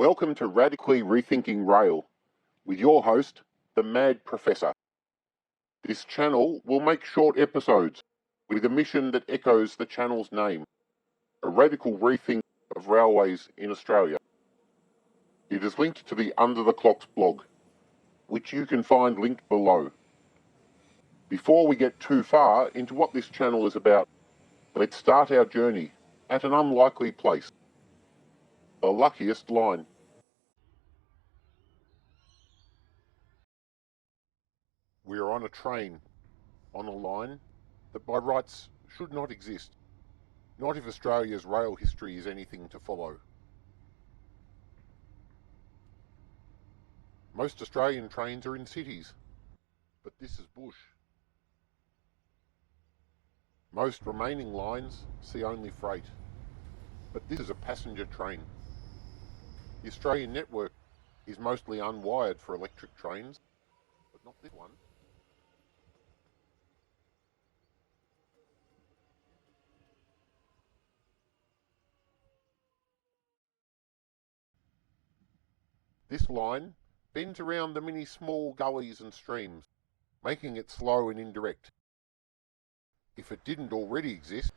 Welcome to Radically Rethinking Rail with your host, the Mad Professor. This channel will make short episodes with a mission that echoes the channel's name, a radical rethink of railways in Australia. It is linked to the Under the Clocks blog, which you can find linked below. Before we get too far into what this channel is about, let's start our journey at an unlikely place, the Luckiest Line. We are on a train, on a line that by rights should not exist, not if Australia's rail history is anything to follow. Most Australian trains are in cities, but this is bush. Most remaining lines see only freight, but this is a passenger train. The Australian network is mostly unwired for electric trains, but not this one. This line bends around the many small gullies and streams, making it slow and indirect. If it didn't already exist,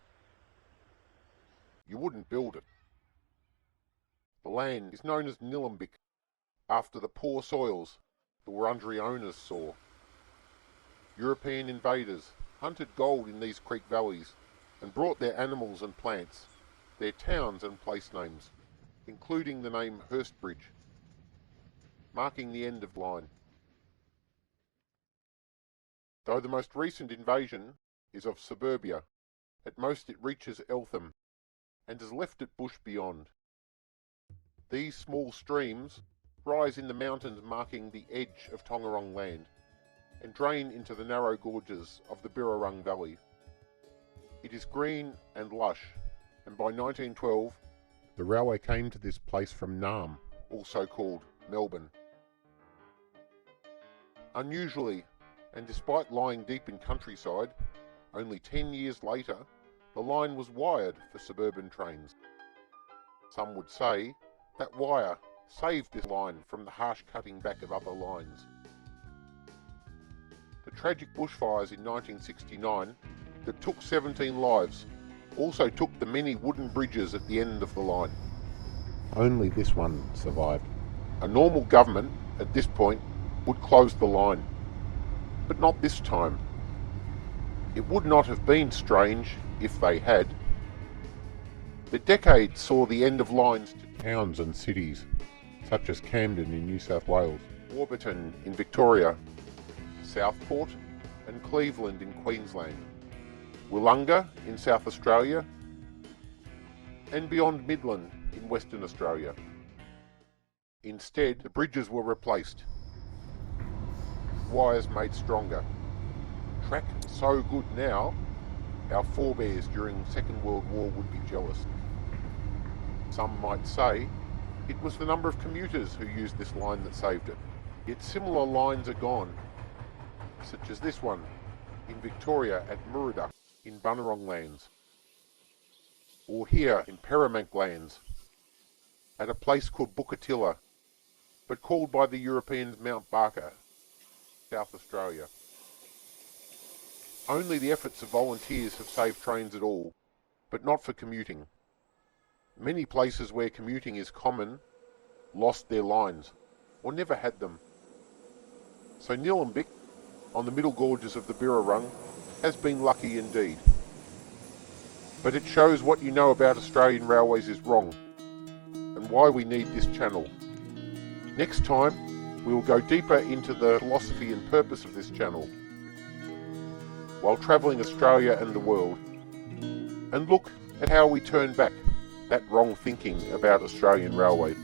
you wouldn't build it. The land is known as Nillumbik, after the poor soils the Wurundjeri owners saw. European invaders hunted gold in these creek valleys and brought their animals and plants, their towns and place names, including the name Hurstbridge, marking the end of the line. Though the most recent invasion is of suburbia, at most it reaches Eltham and has left it bush beyond. These small streams rise in the mountains marking the edge of Tongarong land and drain into the narrow gorges of the Birrarung Valley. It is green and lush, and by 1912 the railway came to this place from Naarm, also called Melbourne. Unusually, and despite lying deep in countryside, only 10 years later, the line was wired for suburban trains. Some would say that wire saved this line from the harsh cutting back of other lines. The tragic bushfires in 1969 that took 17 lives also took the many wooden bridges at the end of the line. Only this one survived. A normal government at this point would close the line, but not this time. It would not have been strange if they had. The decade saw the end of lines to towns and cities, such as Camden in New South Wales, Warburton in Victoria, Southport and Cleveland in Queensland, Willunga in South Australia, and beyond Midland in Western Australia. Instead, the bridges were replaced, wires made stronger. Track so good now, our forebears during the Second World War would be jealous. Some might say it was the number of commuters who used this line that saved it. Yet similar lines are gone, such as this one in Victoria at Murida in Bunurong lands, or here in Peramangk lands at a place called Bukatilla, but called by the Europeans Mount Barker, South Australia. Only the efforts of volunteers have saved trains at all, but not for commuting. Many places where commuting is common lost their lines, or never had them. So Nillumbik, on the middle gorges of the Birrarung, has been lucky indeed. But it shows what you know about Australian railways is wrong, and why we need this channel. Next time, we will go deeper into the philosophy and purpose of this channel, while travelling Australia and the world, and look at how we turn back that wrong thinking about Australian railways.